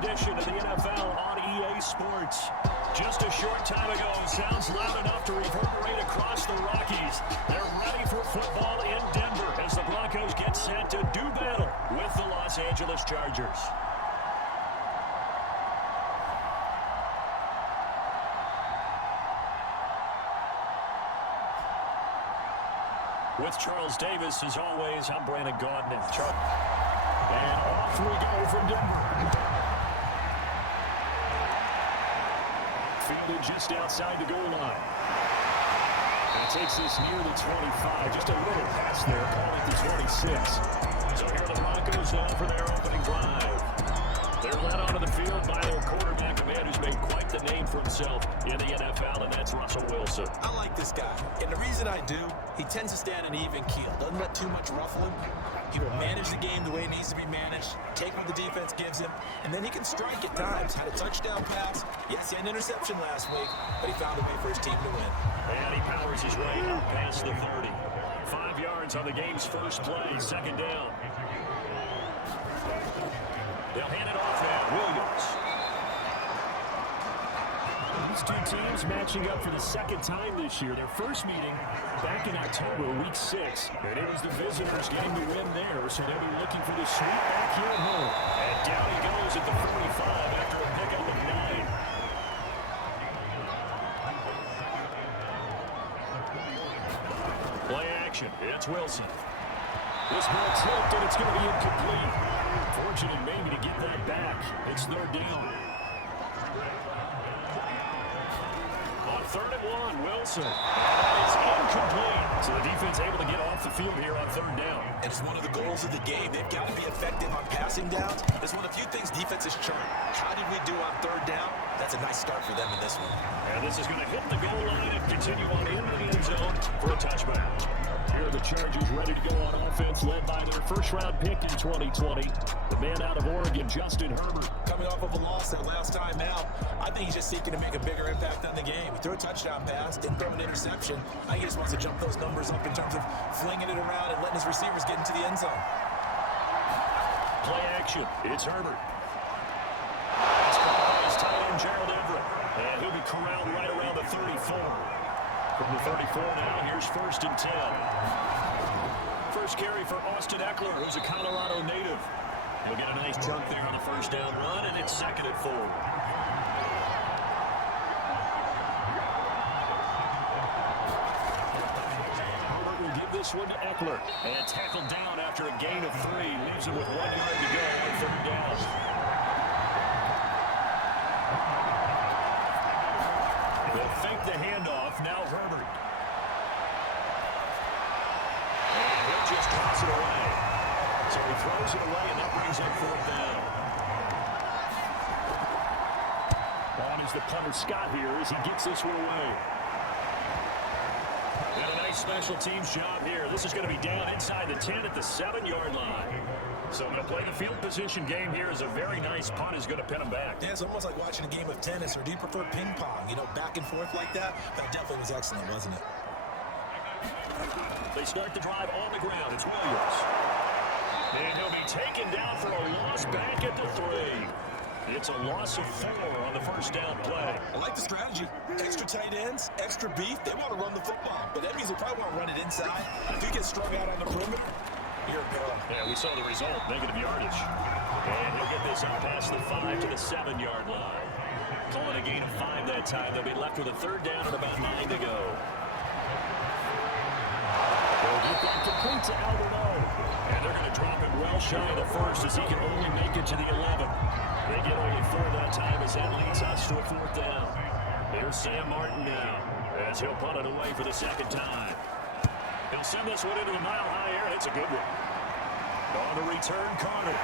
edition of the NFL on EA Sports. Just a short time ago, sounds loud enough to reverberate across the Rockies. They're ready for football in Denver as the Broncos get set to do battle with the Los Angeles Chargers. With Charles Davis, as always, I'm Brandon Gaudin. And off we go from Denver. Fielded just outside the goal line. And it takes this near the 25. Just a little pass there, call it the 26. So here are the Broncos now for their opening drive. They're led onto the field by their quarterback, a man who's made quite the name for himself in the NFL, and that's Russell Wilson. I like this guy, and the reason I do, he tends to stand an even keel, doesn't let too much ruffle him. He will manage the game the way it needs to be managed, take what the defense gives him, and then he can strike at times. Had a touchdown pass. Yes, he had an interception last week, but he found a way for his team to win. And he powers his way up past the 30. 5 yards on the game's first play, second down. They'll hand it off now, Williams. These two teams matching up for the second time this year. Their first meeting back in October, week 6. And it was the visitors getting the win there, so they'll be looking for the sweep back here at home. And down he goes at the 45 after a pickup of 9. Play action, it's Wilson. This ball tipped, and it's going to be incomplete. Fortunate maybe to get that back. It's third down. On 3rd and 1, Wilson. It's incomplete. So the defense able to get off the field here on 3rd down. And it's one of the goals of the game. They've got to be effective on passing downs. It's one of the few things defenses chart. How did we do on 3rd down? That's a nice start for them in this one. And this is going to hit the goal line and continue on into the end zone for a touchback. Here are the Chargers ready to go on offense, led by their first-round pick in 2020. The man out of Oregon, Justin Herbert. Coming off of a loss that last time out, I think he's just seeking to make a bigger impact on the game. He threw a touchdown pass, didn't throw an interception. I think he just wants to jump those numbers up in terms of flinging it around and letting his receivers get into the end zone. Play action. It's Herbert. It's caught by his tight end, Gerald Everett. And he'll be corralled right around the 34. From the 34 now, here's 1st and 10. First carry for Austin Eckler, who's a Colorado native. He'll get a nice chunk there on the first down run, and it's 2nd and 4. Herbert will give this one to Eckler. And tackled down after a gain of 3. Leaves him with 1 yard to go on 3rd down. They'll fake the handoff. Now Herbert. And he'll just toss it away. So he throws it away, and that brings up 4th down. On is the punter Scott here as he gets this one away. And a nice special teams job here. This is going to be down inside the 10 at the 7-yard line. So I'm going to play the field position game here as a very nice punt is going to pin them back. Yeah, it's almost like watching a game of tennis, or do you prefer ping pong? You know, back and forth like that? That definitely was excellent, wasn't it? They start the drive on the ground. It's Williams. And he'll be taken down for a loss back at the 3. It's a loss of 4 on the first down play. I like the strategy. Extra tight ends, extra beef. They want to run the football, but that means they probably want to run it inside. If you get strung out on the perimeter, you're a peril. Yeah, we saw the result, negative yardage. And he'll get this up past the 5 to the 7-yard line. Calling a gain of 5 that time. They'll be left with a 3rd down and about 9 to go. They'll get that complete to Alberto. And they're going to drop him well shy of the 1st as he can only make it to the 11. They get only 4 that time as that leads us to a 4th down. Here's Sam Martin now as he'll punt it away for the 2nd time. He'll send this one into the mile-high air, and it's a good one. On the return, Carter.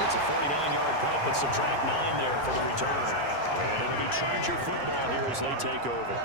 It's a 49-yard punt, but subtract 9 there for the return. And it'll be Charger football here as they take over.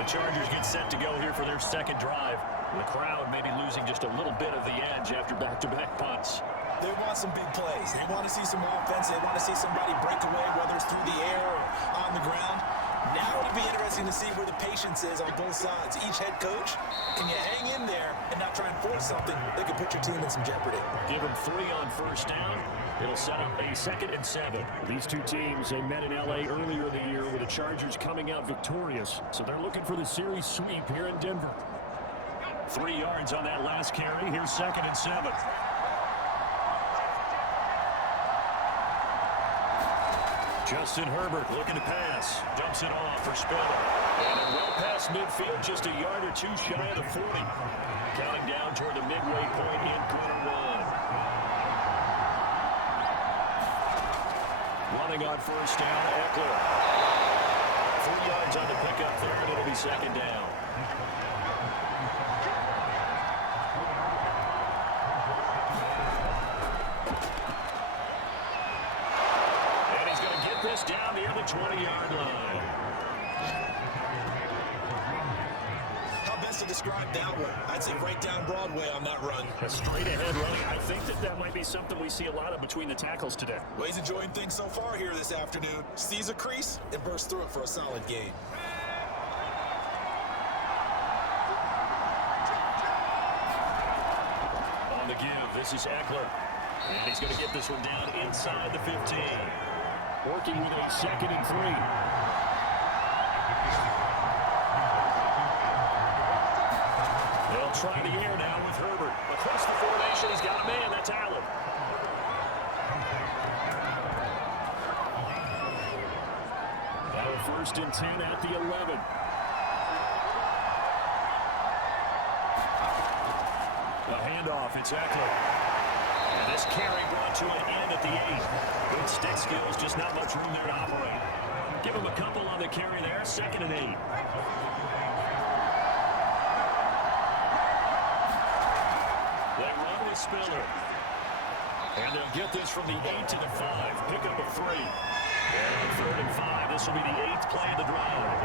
The Chargers get set to go here for their 2nd drive. The crowd may be losing just a little bit of the edge after back-to-back punts. They want some big plays. They want to see some offense. They want to see somebody break away, whether it's through the air or on the ground. Now it'll be interesting to see where the patience is on both sides. Each head coach, can you hang in there and not try and force something that could put your team in some jeopardy? Give them 3 on first down. It'll set up a 2nd and 7. These two teams, they met in L.A. earlier in the year with the Chargers coming out victorious. So they're looking for the series sweep here in Denver. 3 yards on that last carry. Here's 2nd and 7. Justin Herbert looking to pass. Dumps it off for Spiller. And well past midfield, just a yard or 2 shy of the 40. Counting down toward the midway point in quarter 1. Running on first down, Eckler. 3 yards on the pickup there, and it'll be 2nd down. This down near the 20-yard line. How best to describe that one? I'd say right down Broadway on that run. A straight-ahead running. I think that might be something we see a lot of between the tackles today. Well, he's enjoying things so far here this afternoon. Sees a crease and bursts through it for a solid gain. On the give, this is Eckler. And he's going to get this one down inside the 15. Working with a 2nd and 3. They'll try the air now with Herbert. Across the formation, he's got a man. That's Allen. Now 1st and 10 at the 11. The handoff, it's Eckler. And this carry brought to an end at the 8. Good stick skills, just not much room there to operate. Give him a couple on the carry there, 2nd and 8. They run with Spiller. And they'll get this from the 8 to the 5. Pick up a 3. And 3rd and 5. This will be the 8th play of the drive.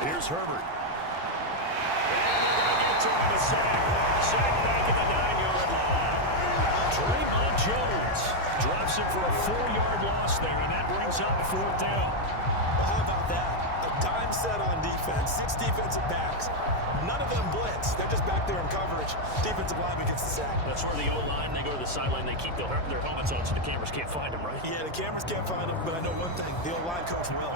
Here's Herbert. The sack back at the 9-yard line. Draymond Jones drops it for a 4-yard loss there, and that brings up 4th down. How about that? A dime set on defense. 6 defensive backs. None of them blitz. They're just back there in coverage. Defensive lineman gets the sack. That's where the O-line, they go to the sideline, they keep their helmets on so the cameras can't find them, right? Yeah, the cameras can't find them, but I know one thing. The O-line coach will.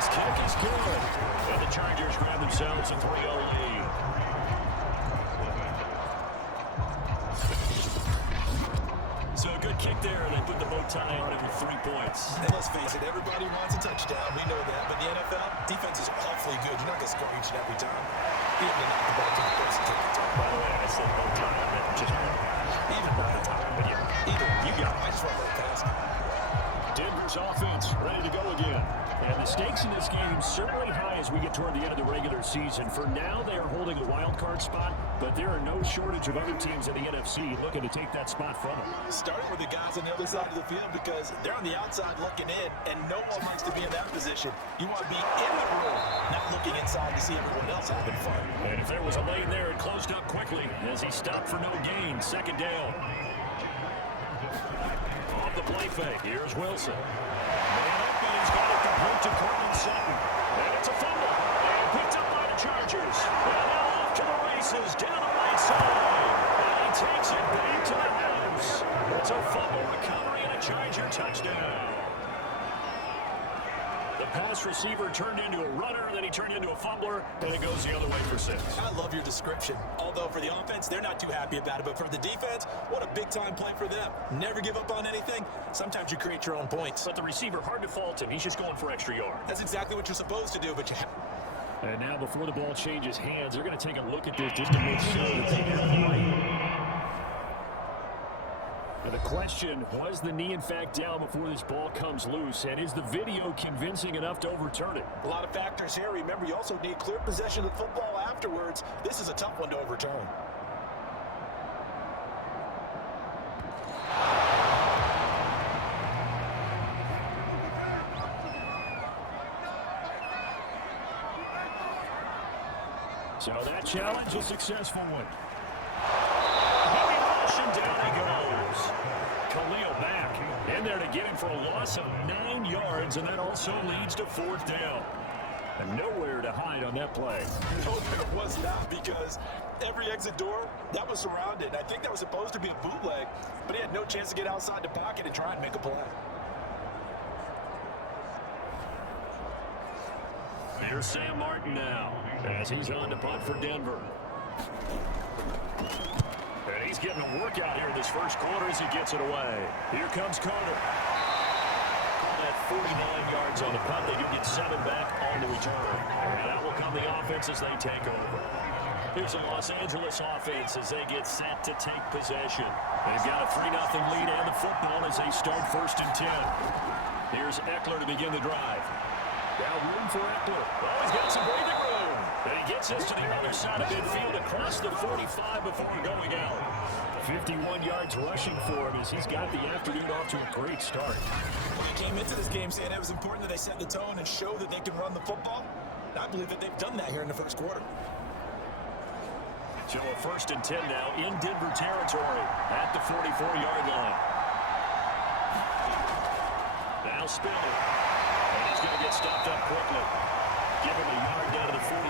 Kick is good. And the Chargers grab themselves a 3-0 lead. So a good kick there, and they put the bow tie on it with 3 points. And let's face it, everybody wants a touchdown. We know that. But the NFL, defense is awfully good. You're not going to score each and every time. Even to knock the ball to the place and take the time. By the way, I said bow tie. I meant just even by the time. But yeah, either. You got it. I just run right past. Denver's offense ready to go again. And the stakes in this game certainly high as we get toward the end of the regular season. For now, they are holding a wild card spot, but there are no shortage of other teams in the NFC looking to take that spot from them. Starting with the guys on the other side of the field because they're on the outside looking in, and no one likes to be in that position. You want to be in the room, not looking inside to see everyone else having fun. And if there was a lane there, it closed up quickly as he stopped for no gain. 2nd down. Off the play fake, here's Wilson. He's got it complete to Cortland Sutton. And it's a fumble. And picked up by the Chargers. And now off to the races down the right side. And he takes it back to the house. It's a fumble recovery and a Charger touchdown. The pass receiver turned into a runner, then he turned into a fumbler, and it goes the other way for 6. I love your description. Although for the offense, they're not too happy about it. But for the defense, what a big-time play for them. Never give up on anything. Sometimes you create your own points. But the receiver, hard to fault him. He's just going for extra yard. That's exactly what you're supposed to do, but you have... And now before the ball changes hands, they're going to take a look at this just to make sure that they get it right. Now the question, was the knee in fact down before this ball comes loose? And is the video convincing enough to overturn it? A lot of factors here. Remember, you also need clear possession of the football afterwards. This is a tough one to overturn. So that challenge, a successful one. Heavy rushing, down he goes. Khalil back in there to get him for a loss of 9 yards, and that also leads to 4th down. And nowhere to hide on that play. No, there was not, because every exit door, that was surrounded. I think that was supposed to be a bootleg, but he had no chance to get outside the pocket and try and make a play. Here's Sam Martin now, as he's on to punt for Denver. And he's getting a workout here this first quarter as he gets it away. Here comes Carter. At 49 yards on the punt, they do get 7 back on the return. And that will come the offense as they take over. Here's the Los Angeles offense as they get set to take possession. They've got a 3-0 lead and the football as they start 1st and 10. Here's Eckler to begin the drive. Now room for Eckler. Oh, he's got some breathing room. And he gets us to the other side of midfield across the 45 before going out. 51 yards rushing for him as he's got the afternoon off to a great start. Well, I came into this game saying it was important that they set the tone and show that they can run the football. I believe that they've done that here in the first quarter. So a 1st and 10 now in Denver territory at the 44-yard line. Now Spiller. And he's going to get stopped up quickly. Give him a yard down to the 43.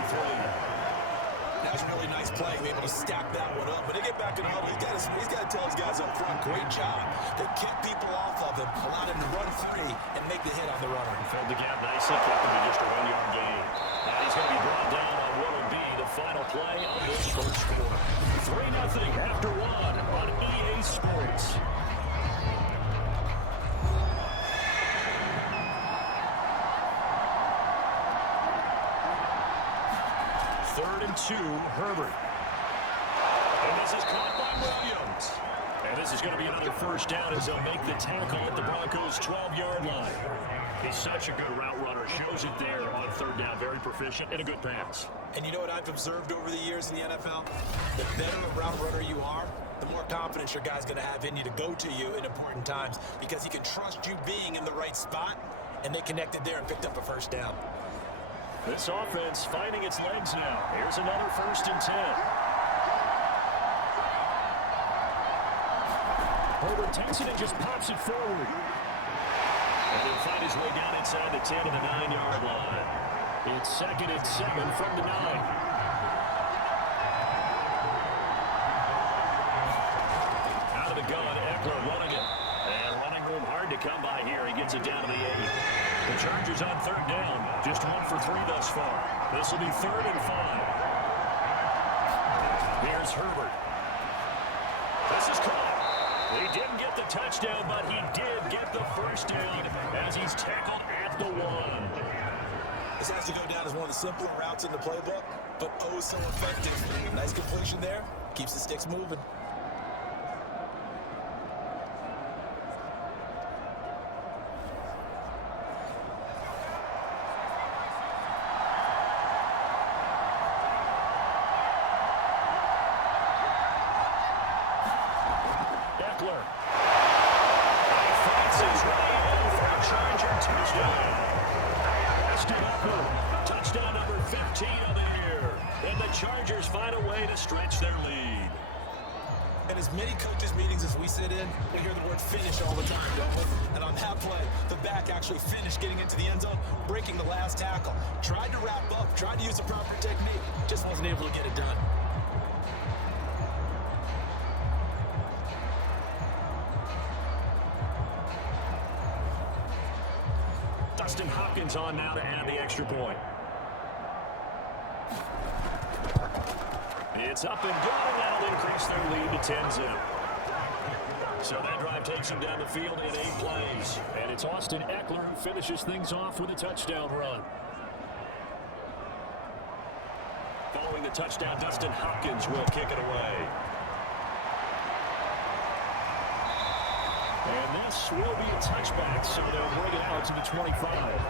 That was a really nice play, be able to stack that one up. But to get back in the huddle, he's got to tell his guys up front, great job. They kick people off of him, allowed him to run free and make the hit on the runner. He filled the gap nicely, kept him to just a 1-yard gain. Now he's going to be brought down on what will be the final play of this first quarter. 3-0 after 1 on EA Sports. Third and 2, Herbert. And this is caught by Williams. And this is going to be another 1st down as they'll make the tackle at the Broncos' 12-yard line. He's such a good route runner. Shows it there on 3rd down. Very proficient and a good pass. And you know what I've observed over the years in the NFL? The better a route runner you are, the more confidence your guy's going to have in you to go to you in important times, because he can trust you being in the right spot, and they connected there and picked up a 1st down. This offense finding its legs now. Here's another 1st and 10. Herbert takes it and just pops it forward. And he'll find his way down inside the 10 to the 9-yard line. It's 2nd and 7 from the 9. Out of the gun, Eckler running it. And running room hard to come by here. He gets it down to the 8. The Chargers on 3rd down. Just 1 for 3 thus far. This will be 3rd and 5. Here's Herbert. This is caught. He didn't get the touchdown, but he did get the 1st down as he's tackled at the 1. This has to go down as one of the simpler routes in the playbook, but oh so effective. Nice completion there. Keeps the sticks moving. Touchdown number 15 of the year. And the Chargers find a way to stretch their lead. And as many coaches' meetings as we sit in, we hear the word finish all the time, don't we? And on that play, the back actually finished getting into the end zone, breaking the last tackle. Tried to wrap up, tried to use the proper technique, just wasn't able to get it done. Dustin Hopkins on now to add the extra point. It's up and going. That'll increase their lead to 10-0. So that drive takes them down the field in 8 plays. And it's Austin Eckler who finishes things off with a touchdown run. Following the touchdown, Dustin Hopkins will kick it away. And this will be a touchback, so they'll bring it out to the 25.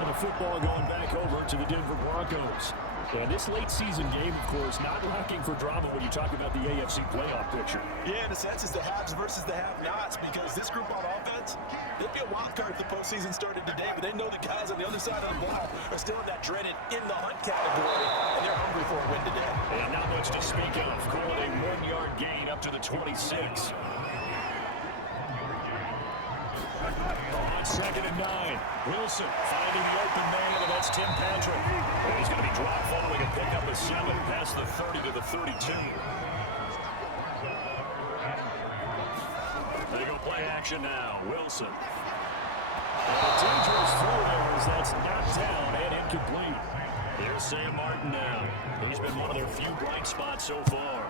And the football going back over to the Denver Broncos. And this late season game, of course, not lacking for drama when you talk about the AFC playoff picture. Yeah, in a sense, it's the haves versus the have-nots, because this group on offense, they'd be a wild card if the postseason started today, but they know the guys on the other side of the ball are still in that dreaded in-the-hunt category, and they're hungry for a win today. And not much to speak of, calling a 1-yard gain up to the 26. On 2nd and 9, Wilson finding the open man, and that's Tim Patrick. And he's going to be dropped following a pickup of 7 past the 30 to the 32. They go play action now. Wilson. And a dangerous throw there as that's knocked down and incomplete. Here's Sam Martin now. He's been one of their few bright spots so far.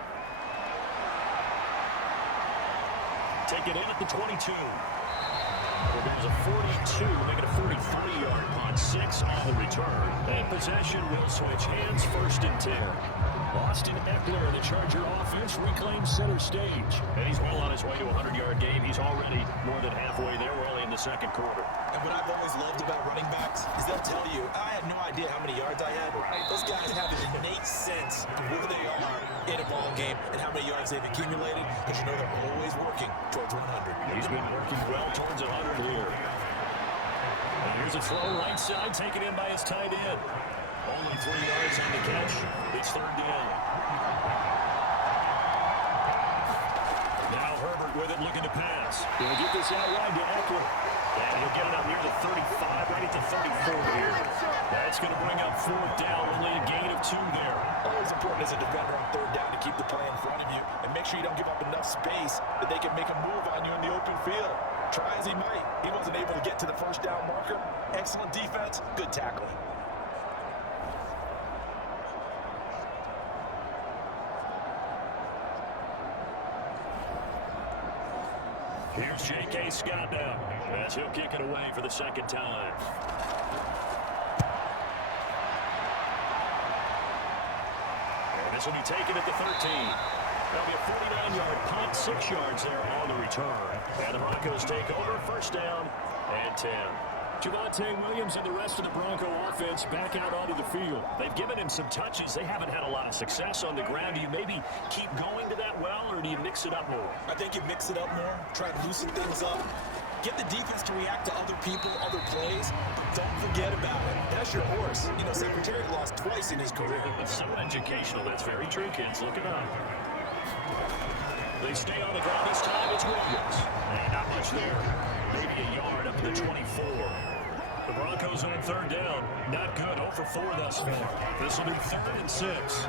Take it in at the 22. There's a 42, making a 43-yard punt, 6 on the return. And possession will switch hands, 1st and 10. Austin Eckler, the Charger offense, reclaims center stage. And he's well on his way to a 100-yard game. He's already more than halfway there. We're only in the 2nd quarter. And what I've always loved about running backs is they'll tell you, I had no idea how many yards I had. Those guys have an innate sense of where they are in a ball game and how many yards they've accumulated, because you know they're always working towards 100. He's been working well towards 100 here. And here's a throw right side, taken in by his tight end. Only 3 yards on the catch. It's 3rd down. Now Herbert with it, looking to pass. He'll get this out wide to Eckler. And he'll get it up near the 35, right at the 34 here. That's going to bring up 4th down, only a gain of 2 there. Always important as a defender on 3rd down to keep the play in front of you and make sure you don't give up enough space that they can make a move on you in the open field. Try as he might, he wasn't able to get to the 1st down marker. Excellent defense, good tackling. Here's J.K. Scott now, as he'll kick it away for the 2nd time. And this will be taken at the 13. That'll be a 49-yard punt, 6 yards there on the return. And the Broncos take over, 1st down and 10. Javonte Williams and the rest of the Bronco offense back out onto the field. They've given him some touches. They haven't had a lot of success on the ground. Do you maybe keep going to that well, or do you mix it up more? I think you mix it up more, try to loosen things up, get the defense to react to other people, other plays. Don't forget about it. That's your horse. You know, Secretary lost twice in his career. It's so educational. That's very true, kids. Look it up. They stay on the ground this time. It's Williams. Hey, not much there. Maybe a yard up to the 24. The Broncos on 3rd down. Not good. 0 for 4 thus far. This will be 3rd and 6.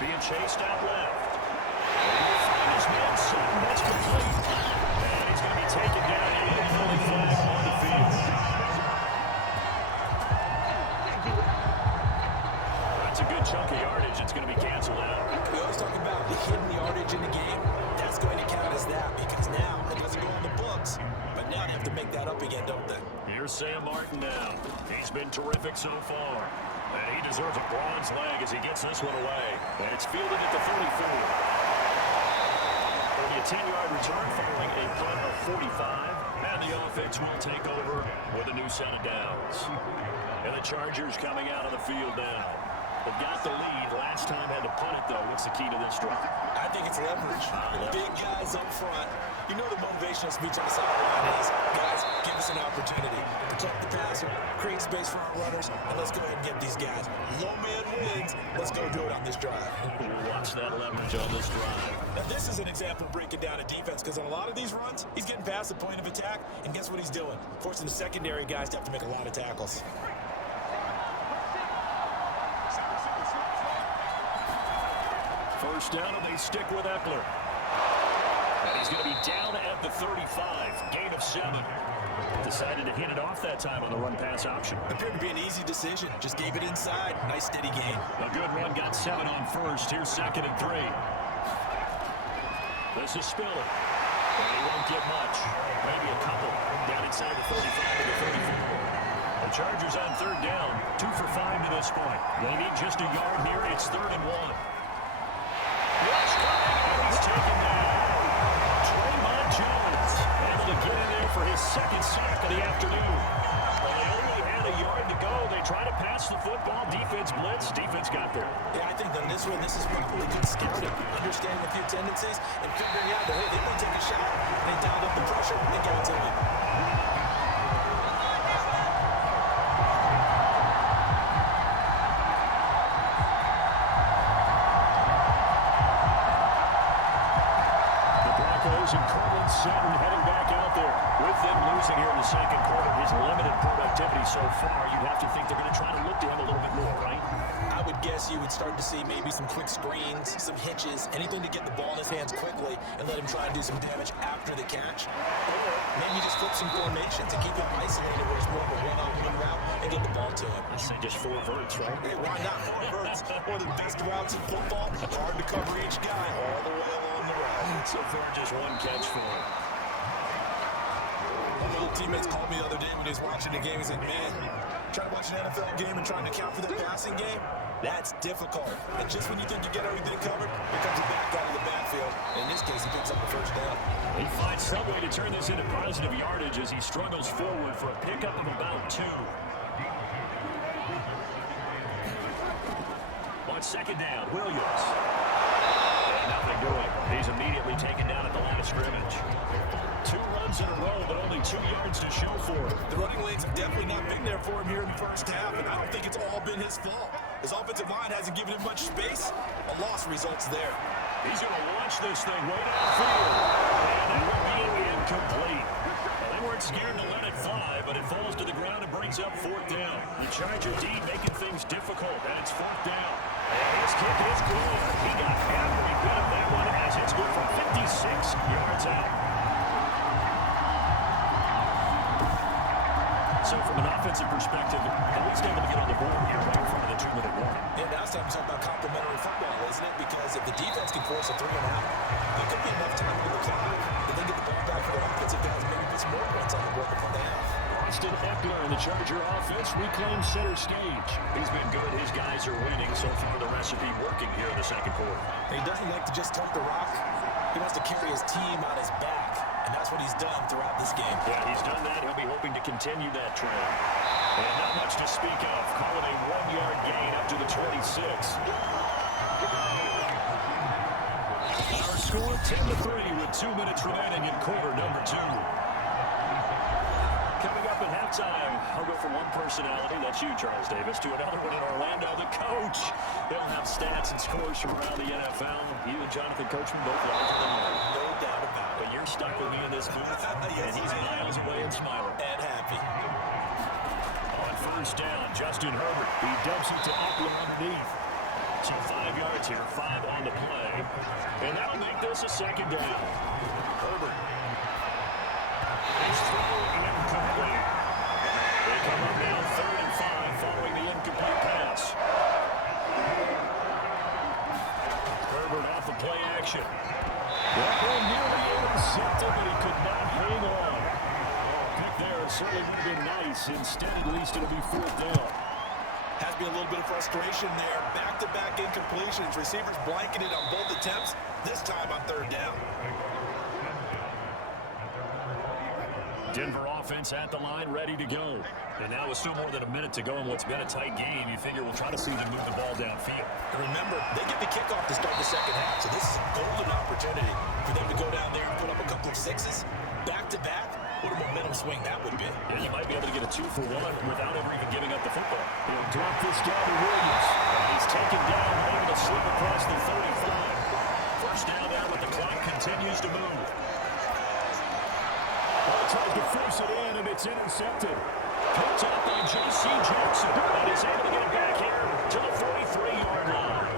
Being chased out left. This man Sutton, that's complete. And he's going to be taken down and fully flat on the field. That's a good chunk of yardage. It's going to be canceled out. We always talk about the hidden yardage in the game. That's going to count as that, because now it doesn't go on the books. But now they have to make that up again, don't they? Here's Sam Martin now. He's been terrific so far. And he deserves a bronze leg as he gets this one away. And it's fielded at the 44. It'll be a 10-yard return following a punt of 45. And the offense will take over with a new set of downs. And the Chargers coming out of the field now. They've got the lead. Last time had to punt it, though. What's the key to this drive? I think it's leverage. Big guys up front. You know the motivational speech on the sideline is, guys, give us an opportunity. Protect the passer, create space for our runners, and let's go ahead and get these guys. Low man wins. Let's go do it on this drive. We'll watch that leverage on this drive. Now, this is an example of breaking down a defense, because on a lot of these runs, he's getting past the point of attack, and guess what he's doing? Forcing the secondary guys to have to make a lot of tackles. First down, and they stick with Eckler. And he's going to be down at the 35. Gain of 7. Decided to hit it off that time on the run-pass option. Appeared to be an easy decision. Just gave it inside. Nice, steady gain. A good run. Got 7 on first. Here's 2nd and 3. This is Spiller. And he won't get much. Maybe a couple. Down inside the 35 to the 34. The Chargers on 3rd down. 2 for 5 to this point. They need just a yard here. It's 3rd and 1. He's taken down. Jones able to get in there for his 2nd sack of the afternoon. Well, they only And a yard to go. They try to pass the football. Defense blitz. Defense got there. Yeah, I think on this one, this is probably good scouting. Understanding a few tendencies and figuring out that, hey, they want to take a shot. They dialed up the pressure. They got it to him. And Coleman Sutton heading back out there. With them losing here in the second quarter, his limited productivity so far, you'd have to think they're going to try to look to him a little bit more, right? I would guess you would start to see maybe some quick screens, some hitches, anything to get the ball in his hands quickly and let him try and do some damage after the catch. Or maybe just flip some formations to keep him isolated where it's more of a one-on-one route and get the ball to him. Let's say just 4 verts, right? Hey, why not 4 verts? One of the best routes in football. Hard to cover each guy all the way along the route. So far, just 1 catch for him. One of my old teammates called me the other day when he was watching the game. He said, man, trying to watch an NFL game and trying to count for the passing game, that's difficult. And just when you think you get everything covered, here comes a back out of the backfield. In this case, he picks up the first down. He finds some way to turn this into positive yardage as he struggles forward for a pickup of about 2. On second down, Williams. And nothing doing. He's immediately taken down at the line of scrimmage. 2 runs in a row, but only 2 yards to show for it. The running lanes have definitely not been there for him here in the first half, and I don't think it's all been his fault. His offensive line hasn't given him much space. A loss results there. He's going to launch this thing way downfield. And it will be incomplete. They weren't scared to let it fly, but it falls to the ground and brings up 4th down. The Charger D making things difficult, and it's 4th down. And his kick is good. He got every bit of that one as it's good from 56 yards out. So from an offensive perspective, at least able to get on the board here right in front of the 2-minute warning. Yeah, now it's time to talk about complementary football, isn't it? Because if the defense can force a 3 and out, there could be enough time on the clock to then get the ball back for their offensive guys, maybe put some more points on the board before they have. Austin Eckler and the Charger offense reclaims center stage. He's been good. His guys are winning. So far, the recipe working here in the second quarter. And he doesn't like to just tote the rock. He wants to carry his team on his back. And that's what he's done throughout this game. Yeah, he's done that. He'll be hoping to continue that trend. And not much to speak of. Call it a 1-yard gain up to the 26. Our score 10-3 with 2 minutes remaining in quarter number 2. Coming up at halftime, I'll go from one personality, that's you, Charles Davis, to another one in Orlando, the coach. They'll have stats and scores from around the NFL. You and Jonathan Coachman both larger than life. No doubt about it. But you're stuck with me in this booth, and he's miles away and smiling. And happy. On first down, Justin Herbert. He dumps it to Eckler underneath. So 5 yards here, 5 on the play. And that'll make this a second down. Herbert. He's throwing incomplete. They come up now 3rd and 5 following the incomplete pass. Herbert off the play action. That one nearly intercepted, but he could not hang on. Pick there, it certainly would have been nice. Instead, at least it'll be 4th down. Has been a little bit of frustration there. Back-to-back incompletions. Receivers blanketed on both attempts. This time on 3rd down. Denver offense at the line, ready to go. And now with still more than a minute to go in what's been a tight game, you figure we'll try to see them move the ball downfield. And remember, they get the kickoff to start the second half, so this is a golden opportunity for them to go down there and put up a couple of 6s. Back-to-back, what a momentum swing that would be. Yeah, you might be able to get a 2-for-1 without ever even giving up the football. He'll drop this down to Williams. He's taken down, able to slip across the 35. First down there, but the clock continues to move. Tries to force it in, and it's intercepted. Picked up by J.C. Jackson, and he's able to get it back here to the 43-yard line.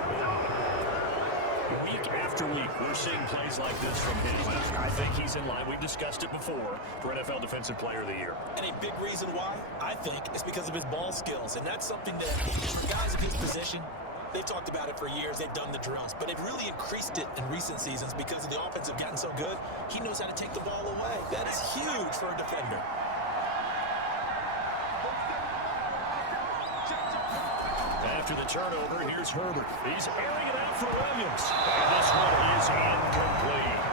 Week after week, we're seeing plays like this from him. I think he's in line. We've discussed it before for NFL Defensive Player of the Year. And a big reason why, I think, is because of his ball skills. And that's something that guys of his position, they've talked about it for years. They've done the drills. But they've really increased it in recent seasons because the offense have gotten so good. He knows how to take the ball away. That is huge for a defender. After the turnover, here's Herbert. He's airing it out for Williams. And this one is incomplete.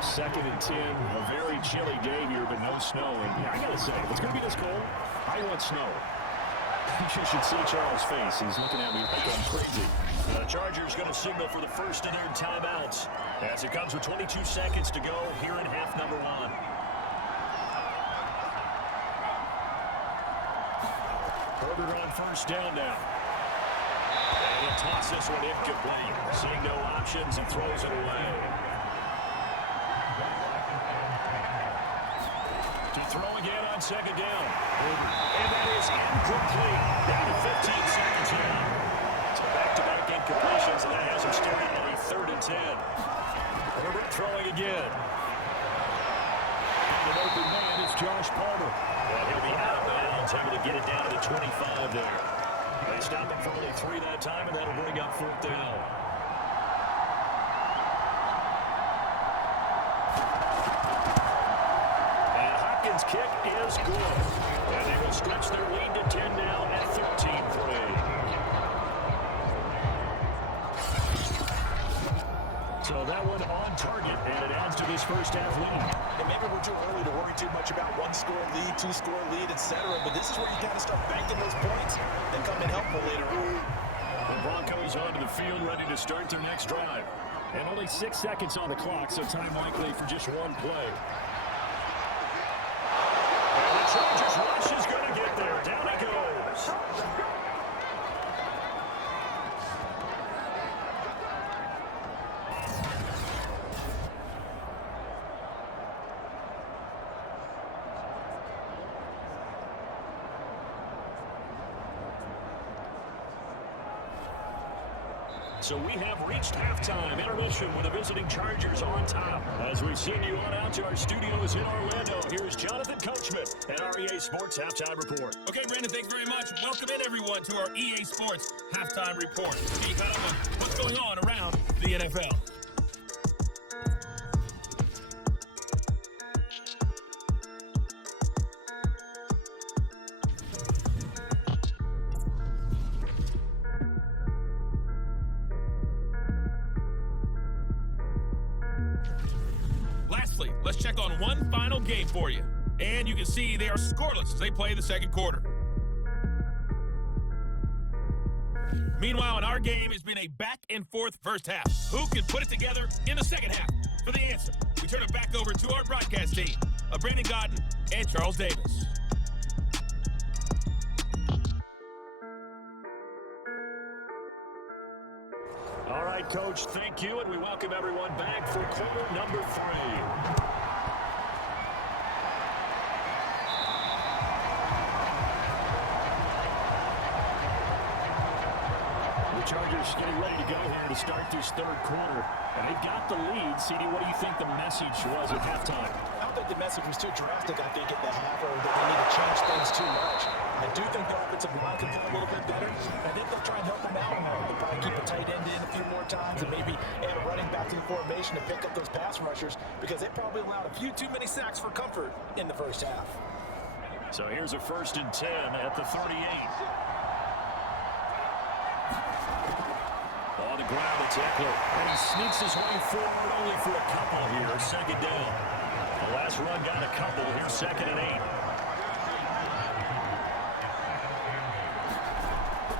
Second and 10, a very chilly day here, but no snow. And yeah, I gotta say, if it's gonna be this cold, I want snow. You should see Charles' face. He's looking at me like I'm crazy. The Chargers gonna signal for the first of their timeouts as it comes with 22 seconds to go here in half number 1. Herbert on first down now. And he'll toss this one incomplete. Seeing no options, he throws it away. To throw again on second down. And that is incomplete. Down to 15 seconds now. So back-to-back incompletions, and that has him starting on a 3rd and 10. Herbert throwing again. And an open man is Josh Palmer. And he'll be out of bounds, able to get it down to the 25 there. They stop him for only 3 that time, and that'll bring up 4th down. Kick is good. And they will stretch their lead to 10 now at 13-3. So that one on target, and it adds to this first half lead. And maybe we're too early to worry too much about 1-score lead, 2-score lead, etc. But this is where you got to start banking those points and come in helpful later on. The Broncos onto the field, ready to start their next drive. And only 6 seconds on the clock, so time likely for just one play. Chargers rush is going to get there. Down it goes. So we have reached halftime. Intermission with the visiting Chargers on top. As we send you on out to our studios in Orlando, here's Jonathan Coachman and our EA Sports Halftime Report. Okay, Brandon, thanks very much. Welcome in, everyone, to our EA Sports Halftime Report. Get you caught up on what's going on around the NFL. Let's check on one final game for you. And you can see they are scoreless as they play the second quarter. Meanwhile, in our game, it's been a back-and-forth first half. Who can put it together in the second half? For the answer, we turn it back over to our broadcast team of Brandon Godden and Charles Davis. All right, Coach, thank you, and we welcome everyone back for quarter number 3. Chargers getting ready to go here to start this third quarter. And they've got the lead. CD, what do you think the message was at halftime? I don't think the message was too drastic, I think, at the half, or that they need to change things too much. I do think the offensive line can play a little bit better. I think they'll try and help them out. They'll probably keep a tight end in a few more times and maybe add a running back to the formation to pick up those pass rushers because they probably allowed a few too many sacks for comfort in the first half. So here's a 1st and 10 at the 38. On the ground, it's Eckler. And he sneaks his way forward only for a couple here. 2nd down. The last run got a couple. Here's 2nd and 8.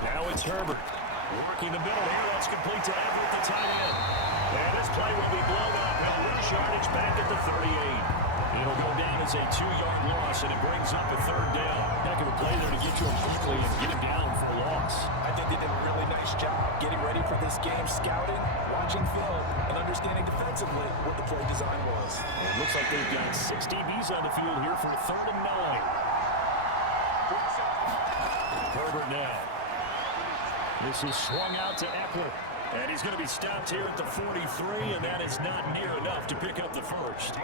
Now it's Herbert. Working the middle here. That's complete to Everett, the tight end. And this play will be blown up. Now rush yardage back at the 38. It'll go down as a 2-yard loss, and it brings up a 3rd down. Heck of a play there to get to him quickly and get him down for a loss. I think they did a really nice job getting ready for this game, scouting, watching film, and understanding defensively what the play design was. It looks like they've got 6 DBs on the field here for 3rd and 9. Herbert now. This is swung out to Eckler. And he's going to be stopped here at the 43, and that is not near enough to pick up the first.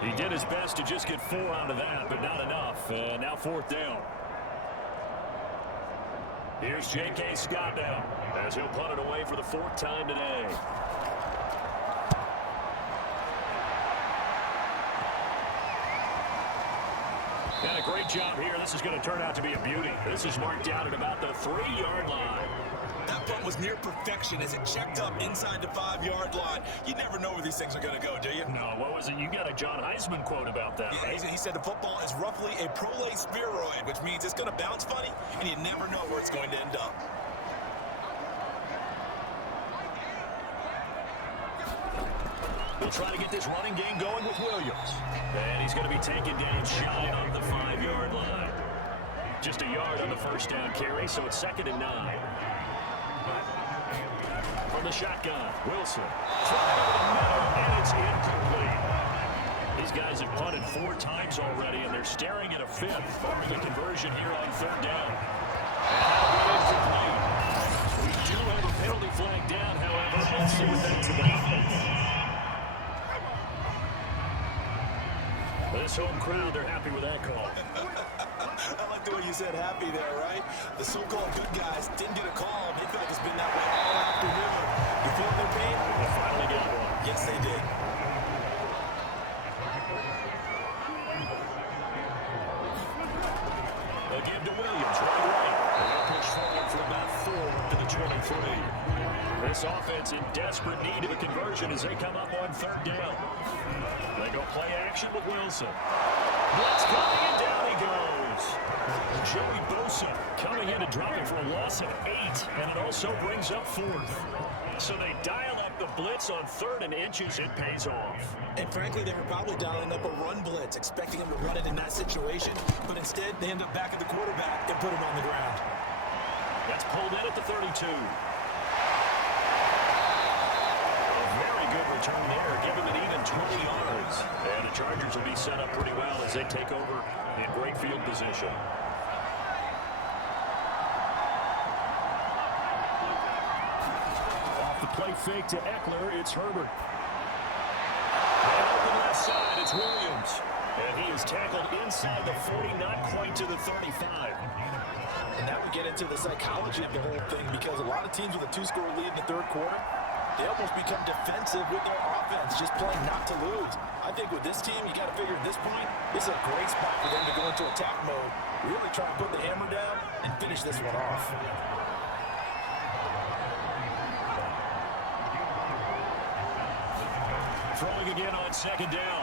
He did his best to just get 4 out of that, but not enough. Now 4th down. Here's J.K. Scott now, as he'll punt it away for the 4th time today. And a great job here. This is going to turn out to be a beauty. This is marked out at about the 3-yard line. That punt was near perfection as it checked up inside the 5-yard line. You never know where these things are going to go, do you? No, what was it? You got a John Heisman quote about that, Yeah, right? he said the football is roughly a prolate spheroid, which means it's going to bounce funny, and you never know where it's going to end up. We'll try to get this running game going with Williams. And he's going to be taken down shy of the 5-yard line. Just a yard on the first down carry, so it's 2nd and 9. From the shotgun, Wilson. Trying over the middle, and it's incomplete. These guys have punted 4 times already, and they're staring at a 5th, barring a conversion here on 3rd down. We do have a penalty flag down, however. Let's see what that's about. This home crowd, they're happy with that call. I like the way you said happy there, right? The so-called good guys didn't get a call. They feel like it's been that way all afternoon. You feel their pain? They finally got one. Yes, they did. They'll give to Williams, right away. They'll push forward for about 4 to the 23. This offense in desperate need of a conversion as they come up on 3rd down. They go play action with Wilson. Blitz coming, and down he goes. Joey Bosa coming in to drop it for a loss of 8, and it also brings up 4th. So they dial up the blitz on 3rd and inches. It pays off. And frankly, they were probably dialing up a run blitz, expecting him to run it in that situation. But instead, they end up back at the quarterback and put him on the ground. That's pulled in at the 32. Good return there, give him an even 20 yards. And the Chargers will be set up pretty well as they take over in great field position. Off the play fake to Eckler, it's Herbert. And up the left side, it's Williams. And he is tackled inside the 40, not quite to the 35. And that would get into the psychology of the whole thing, because a lot of teams with a 2-score lead in the 3rd quarter, they almost become defensive with their offense, just playing not to lose. I think with this team, you got to figure at this point, this is a great spot for them to go into attack mode, really try to put the hammer down and finish this one off. Throwing again on 2nd down.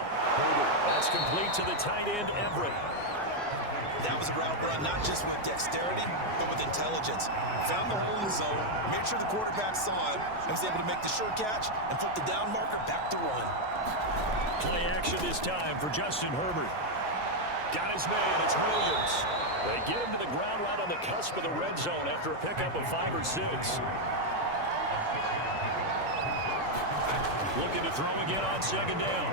That's complete to the tight end, Everett. That was a route run, not just with dexterity, but with intelligence. Found the hole in the zone, made sure the quarterback saw it, and was able to make the sure catch and put the down marker back to run. Play action this time for Justin Herbert. Got his man, it's Williams. They get him to the ground right on the cusp of the red zone after a pickup of 5 or 6. Looking to throw again on 2nd down.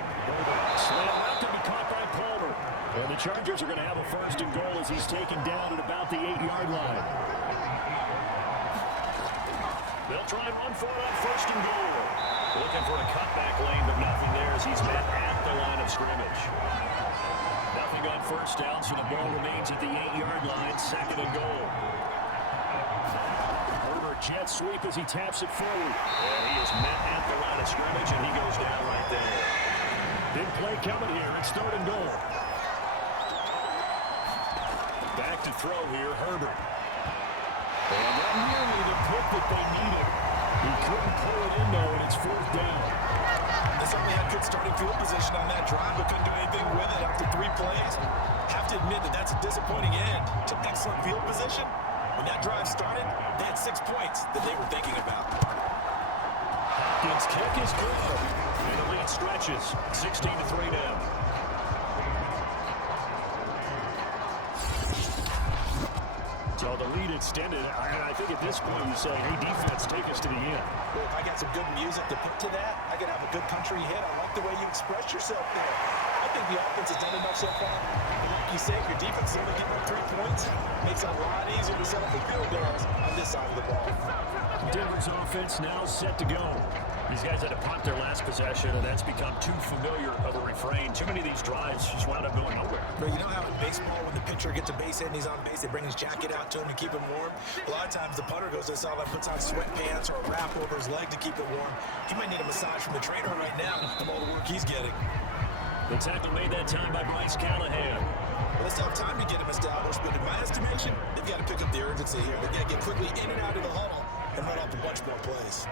Slam out to be caught by Palmer. And the Chargers are going to have a 1st and goal as he's taken down at about the 8-yard line. They'll try and run for it on 1st and goal. Looking for a cutback lane, but nothing there as he's met at the line of scrimmage. Nothing on 1st down, so the ball remains at the 8-yard line, 2nd and goal. Herbert jet sweep as he taps it forward. And he is met at the line of scrimmage, and he goes down right there. Big play coming here. It's 3rd and goal. Back to throw here, Herbert. And not nearly the pick that they needed. He couldn't pull it in, though, and it's 4th down. They certainly had good starting field position on that drive, but couldn't do anything with it after 3 plays. Have to admit that that's a disappointing end to excellent field position. When that drive started, they had 6 points that they were thinking about. Hopkins' kick is good. And the lead stretches. 16-3 now. So the lead extended. I think at this point you say, hey, defense, take us to the end. Well, if I got some good music to put to that, I could have a good country hit. I like the way you express yourself there. I think the offense has done enough so far. Like you say, your defense is only getting up 3 points. Makes it a lot easier to set up the field goals on this side of the ball. Denver's offense now set to go. These guys had to punt their last possession, and that's become too familiar of a refrain. Too many of these drives just wound up going nowhere. But you know how in baseball, when the pitcher gets a base hit and he's on base, they bring his jacket out to him to keep him warm? A lot of times the punter goes to the sideline, puts on sweatpants or a wrap over his leg to keep it warm. He might need a massage from the trainer right now from all the work he's getting. The tackle made that time by Bryce Callahan. Well, it's tough time to get him established, but in my estimation, they've got to pick up the urgency here. They've got to get quickly in and out of the huddle and run off a bunch more plays.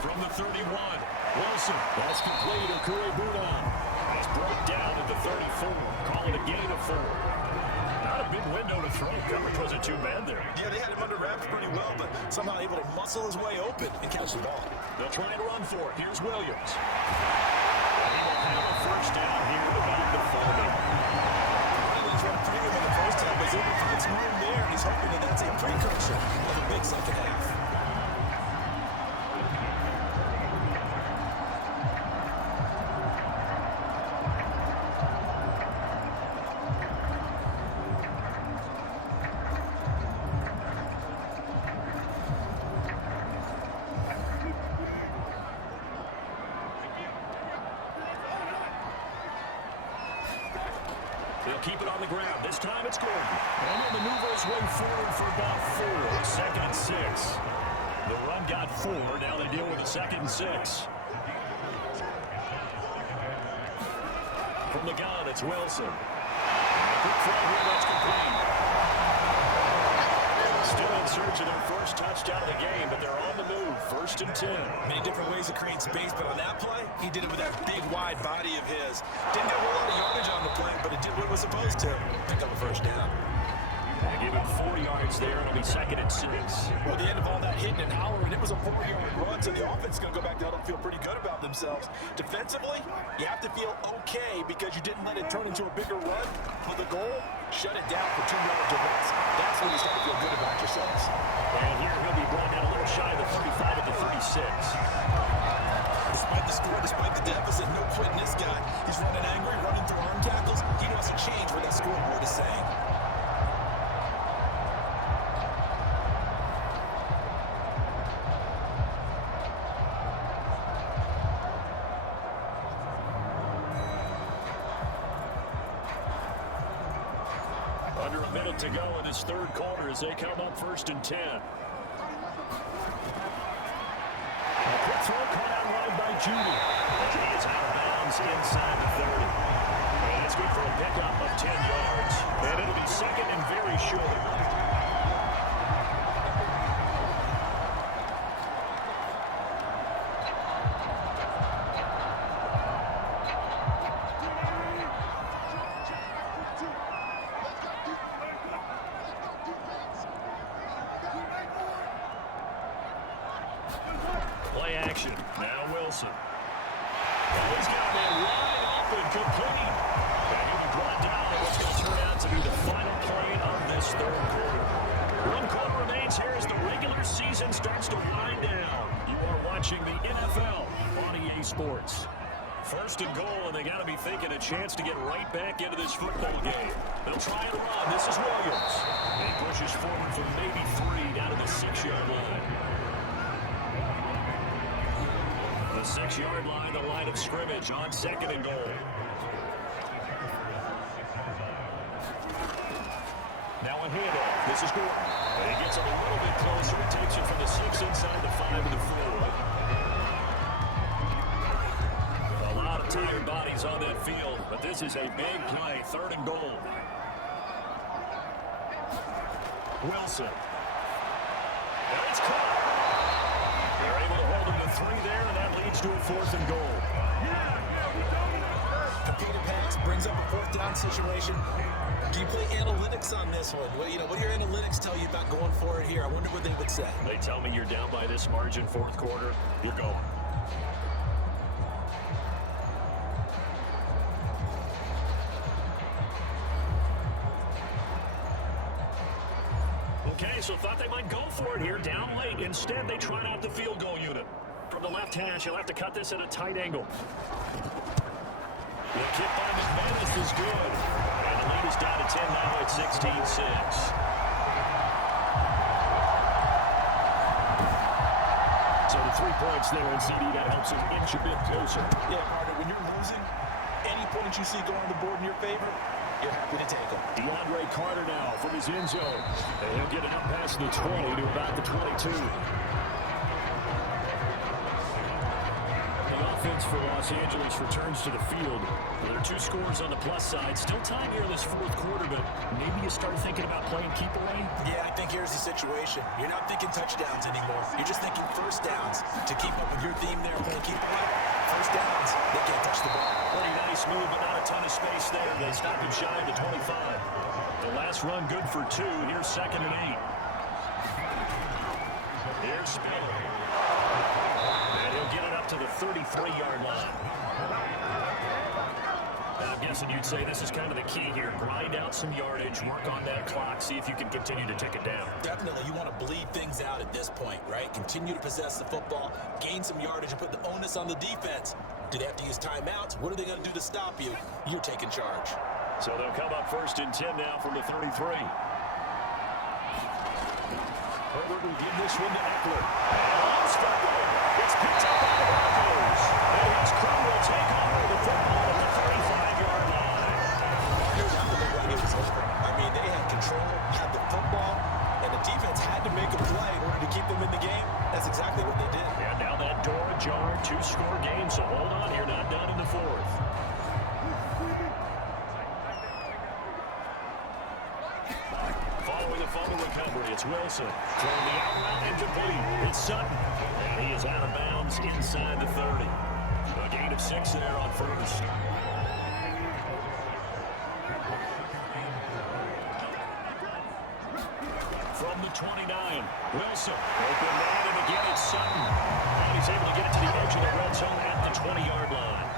From the 31, Wilson. That's complete. Okui-Bunan has brought down at the 34. Call it a gain of 4. Not a big window to throw. Coverage wasn't too bad there. Yeah, they had him under wraps pretty well, but somehow able to muscle his way open and catch the ball. They'll try and run for it. Here's Williams. He will have a first down here to back the fumble. He's run premium in the first half, but he's able to find some room there, and he's hoping that that's a precursor of a big second half. They'll keep it on the ground. This time it's Gordon. And he'll maneuver his way forward for about 4. Second and 6. The run got 4. Now they deal with a second and 6. From the gun, it's Wilson. Quick throw here, that's complete. Still in search of their first touchdown of the game, but they're on the move. First and 10. Many different ways to create space, but on that play, he did it with that big, wide body of his. Didn't get a whole lot of yardage on the play, but it did what it was supposed to. Pick up a first down. They give him 4 yards there, and it'll be second and 6. Well, at the end of all that hitting and hollering, it was a 4-yard run, so the offense is going to go back down and feel pretty good about themselves. Defensively, you have to feel okay because you didn't let it turn into a bigger run. For the goal, shut it down for 2 yards or less. That's when you start to feel good about yourselves. And here he'll be brought down a little shy of the 35 at the 36. Despite the score, despite the deficit, no quitting this guy. He's running angry, running through arm tackles. He wants to change what that scoreboard is saying. Under a minute to go in this third quarter as they come up first and 10. A quick throw caught out wide by Judy. As he is out of bounds inside the 30. And it's good for a pickup of 10 yards. And it'll be second and very short. Play action. Now Wilson. And he's got that wide open, complete. And he'll be brought down at what's going to turn out to be the final play of this third quarter. 1 quarter remains here as the regular season starts to wind down. You are watching the NFL on EA Sports. First and goal, and they got to be thinking a chance to get right back into this football game. They'll try and run. This is Williams. And he pushes forward for maybe 3 down to the 6-yard line. The 6-yard line, the line of scrimmage on second and goal. Now a handoff. This is Gordon. And he gets it a little bit closer. He takes it from the 6 inside the 5 to the 4. A lot of tired bodies on that field, but this is a big play. Third and goal. Wilson. And it's caught. They're able to hold him to 3 there, and that leads to a 4th and goal. Completed pass brings up a 4th down situation. Do you play analytics on this one? Well, what do your analytics tell you about going for it here? I wonder what they would say. They tell me you're down by this margin, 4th quarter. You're going. Okay, so thought they might go for it here, down late. Instead, they tried out the field goal unit. From the left hash, he'll have to cut this at a tight angle. The kick by McManus is good. And the lead is down to 10 now at 16-6. So the 3 points there in CD, that helps him inch a bit closer. Yeah, Carter, when you're losing, any points you see go on the board in your favor, you're happy to take them. DeAndre Carter now from his end zone. And he'll get it up past the 20 to about the 22. The offense for Los Angeles returns to the field. There are 2 scores on the plus side. Still time here in this 4th quarter, but maybe you start thinking about playing keep away? Yeah, I think here's the situation. You're not thinking touchdowns anymore. You're just thinking first downs. To keep up with your theme there, playing keep away, first downs, they can't touch the ball. Pretty nice move, but not a ton of space there. They stop him shy of the 25. The last run good for 2. Here's 2nd and 8. Here's Spiller. And he'll get it up to the 33-yard line. I'm guessing you'd say this is kind of the key here. Grind out some yardage, work on that clock, see if you can continue to tick it down. Definitely, you want to bleed things out at this point, right? Continue to possess the football, gain some yardage, and put the onus on the defense. Do they have to use timeouts? What are they going to do to stop you? You're taking charge. So they'll come up 1st and 10 now from the 33. Herbert will give this one to Eckler. And it's picked up by the Broncos. And here's Crumble take over the football at the 35-yard line. Here's how the look like it was over. I mean, they had control, had the football, and the defense had to make a play in order to keep them in the game. That's exactly what they did. And now that door ajar, 2-score game, so hold on here, not done in the 4th. Following the fumble recovery, it's Wilson. Throwing the out route incomplete. It's Sutton. And he is out of bounds inside the 30. A gain of 6 there on 1st. From the 29, Wilson. Open man, and again it's Sutton. And he's able to get it to the edge of the red zone at the 20-yard line.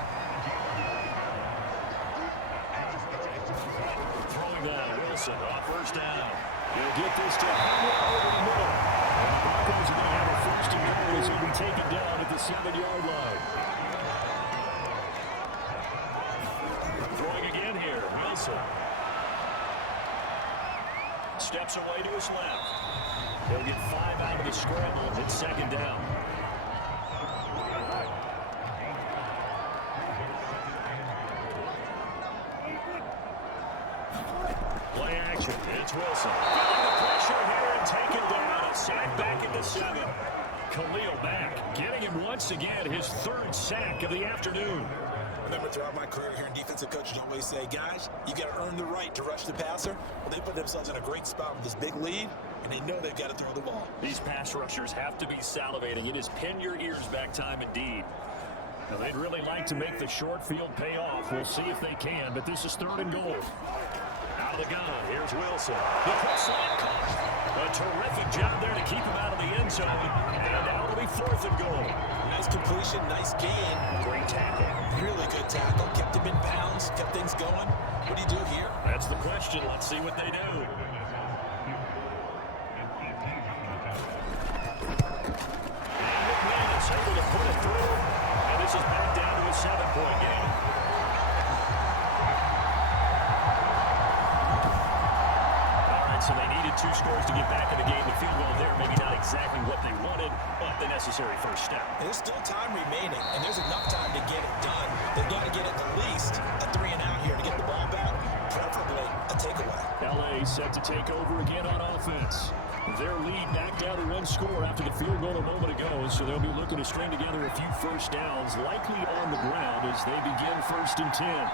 Throwing that, Wilson off 1st down. He'll get this to Hamlet over the middle. And the Broncos are going to have a 1st and goal as he'll be taken down at the 7-yard line. Throwing again here, Wilson. Steps away to his left. He'll get 5 out of the scramble. It's 2nd down. Play action. It's Wilson. Feeling the pressure here and take it down. A sack back into 7. Khalil back, getting him once again his 3rd sack of the afternoon. Remember, throughout my career here in defensive coaches always say, guys, you got to earn the right to rush the passer. Well, they put themselves in a great spot with this big lead, and they know they've got to throw the ball. These pass rushers have to be salivating. It is pin your ears back time indeed. Now, they'd really like to make the short field pay off. We'll see if they can, but this is 3rd and goal. Out of the gun, here's Wilson. The quick slant caught. A terrific job there to keep him out of the end zone. And now it'll be 4th and goal. Nice completion, nice gain. Great tackle. Really good tackle. Kept him in bounds, kept things going. What do you do here? That's the question. Let's see what they do. And McManus able to put it through. And this is back down to a 7-point game. So they needed 2 scores to get back in the game. The field goal there, maybe not exactly what they wanted, but the necessary 1st step. There's still time remaining, and there's enough time to get it done. They've got to get at the least a 3 and out here to get the ball back, preferably a takeaway. LA set to take over again on offense. Their lead back down to 1 score after the field goal a moment ago, so they'll be looking to string together a few 1st downs, likely on the ground as they begin 1st and 10.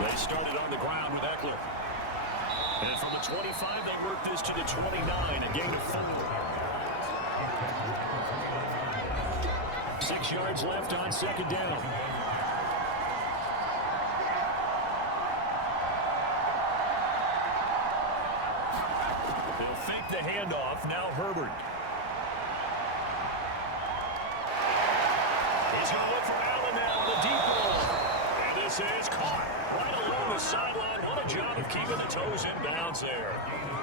They started on the ground with Eckler. And from the 25, they work this to the 29, a gain of 4. 6 yards left on 2nd down. They'll fake the handoff. Now Herbert. He's going to look for Allen now, the deep ball. And this is caught right along the sideline. What a job of keeping the toes in bounds there.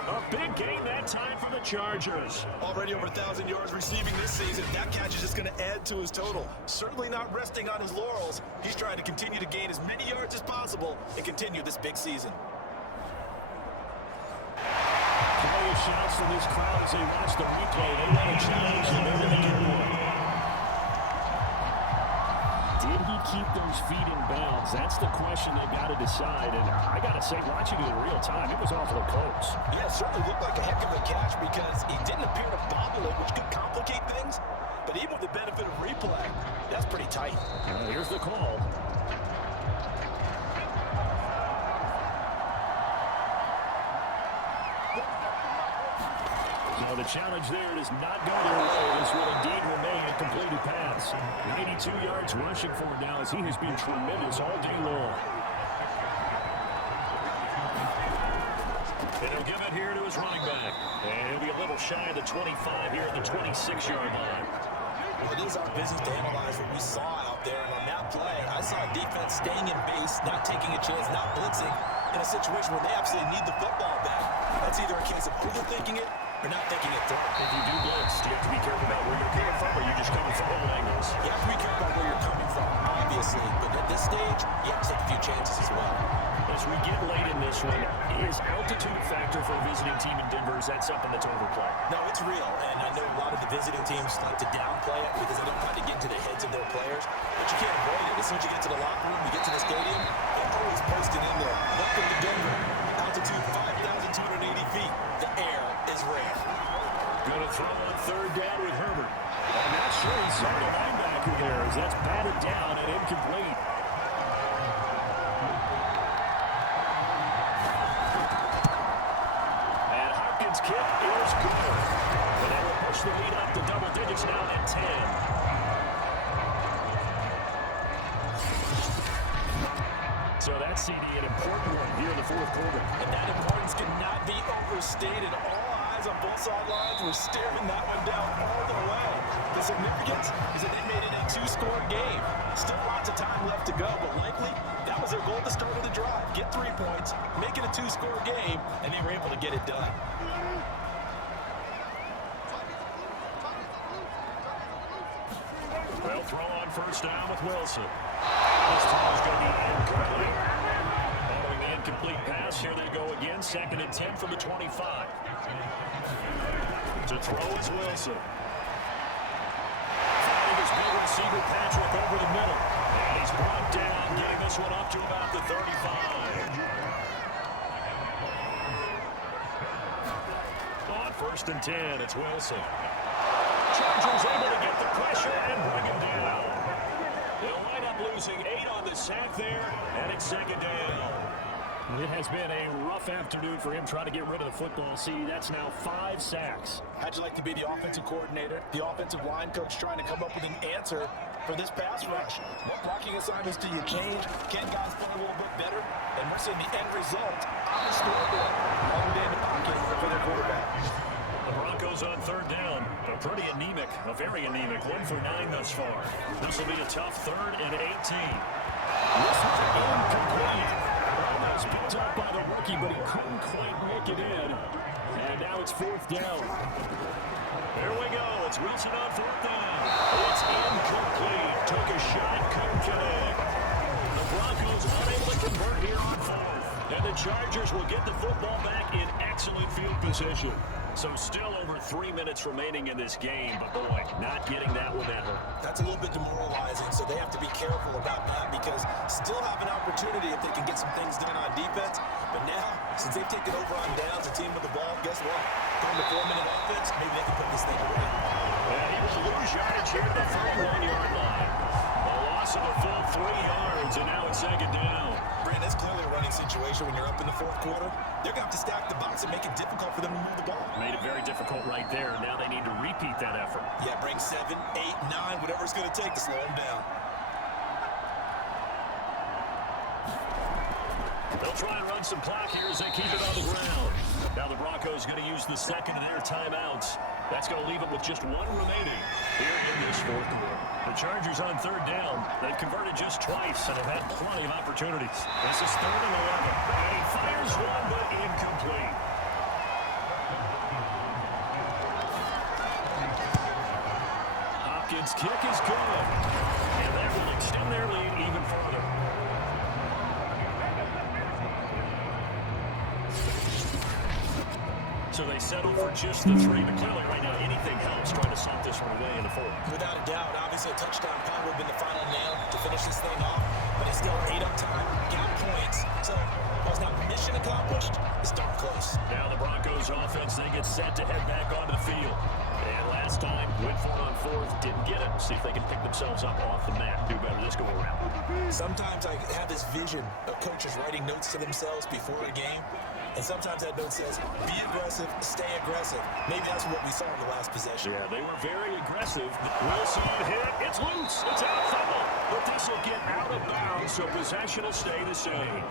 A big gain that time for the Chargers. Already over 1,000 yards receiving this season. That catch is just going to add to his total. Certainly not resting on his laurels. He's trying to continue to gain as many yards as possible and continue this big season. Plenty of shouts from this crowd as they watch the replay. They want to challenge and they're going to get one. Did he keep those feet in bounds? That's the question they've got to decide. And I got to say, watching it in real time, it was awfully close. Yeah, it certainly looked like a heck of a catch because he didn't appear to bobble it, which could complicate things. But even with the benefit of replay, that's pretty tight. Here's the call. So the challenge there does not go their way. This will indeed remain a completed pass. 92 yards rushing for him now as he has been tremendous all day long. And he'll give it here to his running back. And he'll be a little shy of the 25 here at the 26-yard line. Well, it is our business to analyze what we saw out there. And on that play, I saw a defense staying in base, not taking a chance, not blitzing, in a situation where they absolutely need the football back. That's either a case of overthinking it or not thinking it through. If you do blitz, do you have to be careful about where you're coming from, or you're just coming from all angles? You have to be careful about where you're coming from, obviously. But at this stage, you have to take a few chances as well. As we get late in this one, is altitude factor for a visiting team in Denver, is that something that's overplayed? No, it's real, and I know a lot of the visiting teams like to downplay it because they don't try to get into the heads of their players, but you can't avoid it. As soon as you get to the locker room, you get to the stadium, they're always posted in there. Welcome to Denver. Altitude 5,280 feet. The air is rare. Going to throw on third down with Herbert. I'm not sure he saw the linebacker there as that's batted down and incomplete. And Hopkins' kick is good. And that will push the lead up to double digits now at 10. So that's CD, an important one here in the fourth quarter. And that importance cannot be overstated. All eyes on both sidelines were staring that one down all the way. The significance is that they made it a two-score game. Still lots of time left to go, but likely that was their goal at the start of the drive. Get 3 points, make it a two-score game, and they were able to get it done. Well, throw on first down with Wilson. This time is going to be incomplete. Following the incomplete pass, here they go again. 2nd and 10 from the 25. To throw is Wilson. Finding his big receiver Patrick over the middle. And he's brought down, getting this one up to about the 35. On 1st and 10, it's Wilson. Chargers able to get the pressure and bring him down. They'll wind up losing 8 on the sack there, and it's 2nd down. It has been a rough afternoon for him trying to get rid of the football. See, that's now 5 sacks. How'd you like to be the offensive coordinator, the offensive line coach trying to come up with an answer for this pass rush? What blocking assignments do you change? Can guys play a little bit better? And we're seeing the end result on the scoreboard. Long day in the pocket for their quarterback. The Broncos on 3rd down. A pretty anemic, a very anemic 1 for 9 thus far. This will be a tough 3rd and 18. This one incomplete. Almost picked up by the rookie, but he couldn't quite make it in. And now it's 4th down. There we go. It's Wilson on 4th down. It's incomplete. Took a shot, couldn't connect. The Broncos unable to convert here on 4th. And the Chargers will get the football back in excellent field position. So still over 3 minutes remaining in this game, but boy, not getting that one at home. That's a little bit demoralizing, so they have to be careful about that because still have an opportunity if they can get some things done on defense. But now, since they've taken over on downs, the team with the ball, guess what? Going to 4-minute offense, maybe they can put this thing away. And he will lose yardage here at the 31-yard line. A loss of a full 3 yards, and now it's 2nd down. Brand, that's clearly a running situation when you're up in the 4th quarter. They're going to have to stack the box and make it difficult for them to move the ball. Made it very difficult right there. Now they need to repeat that effort. Yeah, bring 7, 8, 9, whatever it's going to take to slow them down. They'll try and run some clock here as they keep it on the ground. Now the Broncos going to use the 2nd of their timeouts. That's going to leave them with just 1 remaining here in this 4th quarter. The Chargers on 3rd down. They've converted just twice and have had plenty of opportunities. This is 3rd and 11. And he fires one, but incomplete. Hopkins' kick is good. And that will extend their lead even further. So they settle for just the 3, but clearly right now anything helps trying to slip this one away in the 4th. Without a doubt, obviously a touchdown probably would have been the final nail to finish close. Now the Broncos offense, they get set to head back onto the field. And last time, went for it on fourth, didn't get it. See if they can pick themselves up off the mat. Do better this go around. Sometimes I have this vision of coaches writing notes to themselves before a game. And sometimes that note says, be aggressive, stay aggressive. Maybe that's what we saw in the last possession. Yeah, they were very aggressive. Wilson hit. It's loose. It's out. Fumble. But this will get out of bounds, so possession will stay the same.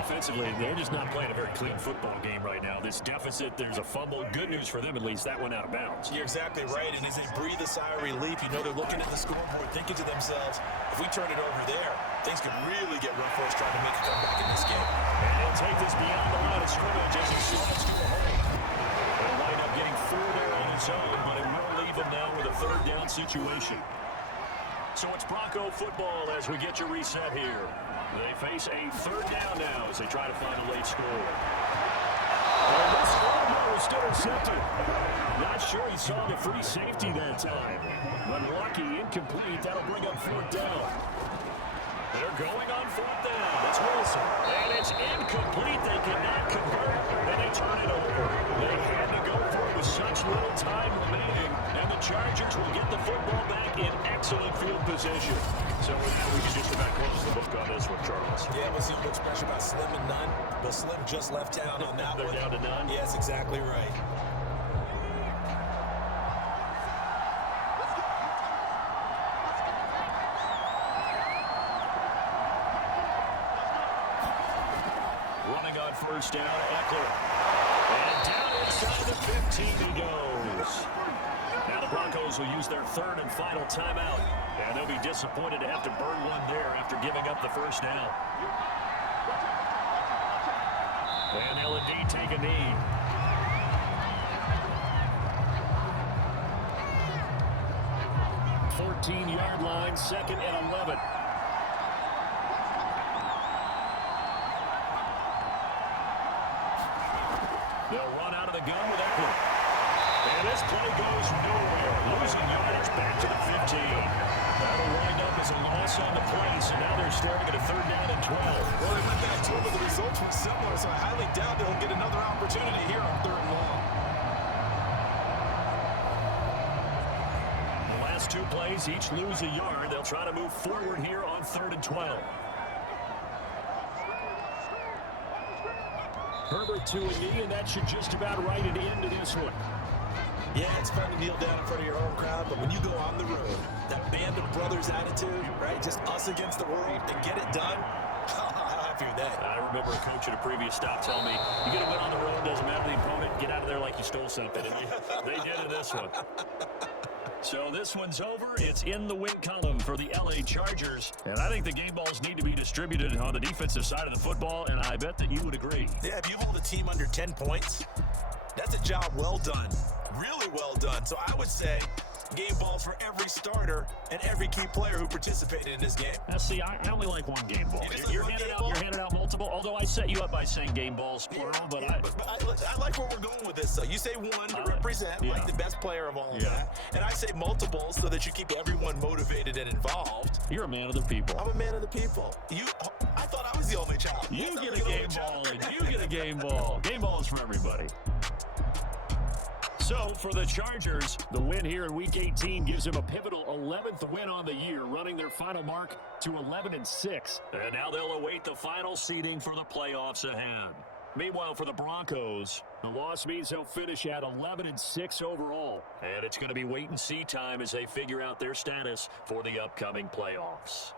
Offensively, they're just not playing a very clean football game right now. This deficit, there's a fumble. Good news for them, at least. That went out of bounds. You're exactly right. And as they breathe a sigh of relief, you know they're looking at the scoreboard, thinking to themselves, if we turn it over there, things could really get rough for us trying to make a comeback in this game. And he'll take this beyond the line of scrimmage as he slides to the hole. He'll wind up getting 4 there on his own, but it will leave him now with a third down situation. So it's Bronco football as we get your reset here. They face a third down now as they try to find a late score. And this one was intercepted. Not sure he saw the free safety that time. Unlucky, incomplete. That'll bring up fourth down. They're going on fourth down. It's Wilson. And it's incomplete. They cannot convert. And they turn it over. They had to go for it with such little time remaining. And the Chargers will get the football back in excellent field position. So we can just about close the book on this one, Charles. Yeah, we'll see what's special about Slim and None. But Slim just left town on that They're one. down to none? Yeah, that's exactly right. Running on first down, Eckler. And down inside the 15 he goes. Now the Broncos will use their third and final timeout. And they'll be disappointed to have to burn one there after giving up the first down. And they'll indeed take a knee. Yard line, 2nd and 11. They'll run out of the gun with Eckler. And this play goes nowhere. Losing yardage back to the 15. That'll wind up as a loss on the play, so now they're starting at a third down and 12. Well, they went back to it, but the results were similar, so I highly doubt they'll get another opportunity here on third and long. The last 2 plays, each lose a yard. They'll try to move forward here on 3rd and 12. Herbert to a knee, and that should just about write it into this one. Yeah, it's fun to kneel down in front of your home crowd, but when you go on the road, that band of brothers attitude, right, just us against the world, and get it done, how happy with that? I remember a coach at a previous stop telling me, you get a win on the road, doesn't matter the opponent, get out of there like you stole something. And they did in this one. So this one's over. It's in the win column for the LA Chargers. And I think the game balls need to be distributed on the defensive side of the football, and I bet that you would agree. Yeah, if you hold a team under 10 points, that's a job well done. Really well done. So I would say game balls for every starter and every key player who participated in this game. Now, see, I only like one game ball. You're handing out multiple, although I set you up by saying game balls plural, but I like where we're going with this. So you say one to represent, like the best player of all of that. And I say multiple so that you keep everyone motivated and involved. You're a man of the people. I'm a man of the people. I thought I was the only child. You get a game ball, and you get a game ball. Game ball is for everybody. So, for the Chargers, the win here in Week 18 gives them a pivotal 11th win on the year, running their final mark to 11-6. And now they'll await the final seeding for the playoffs ahead. Meanwhile, for the Broncos, the loss means they'll finish at 11-6 overall. And it's going to be wait-and-see time as they figure out their status for the upcoming playoffs.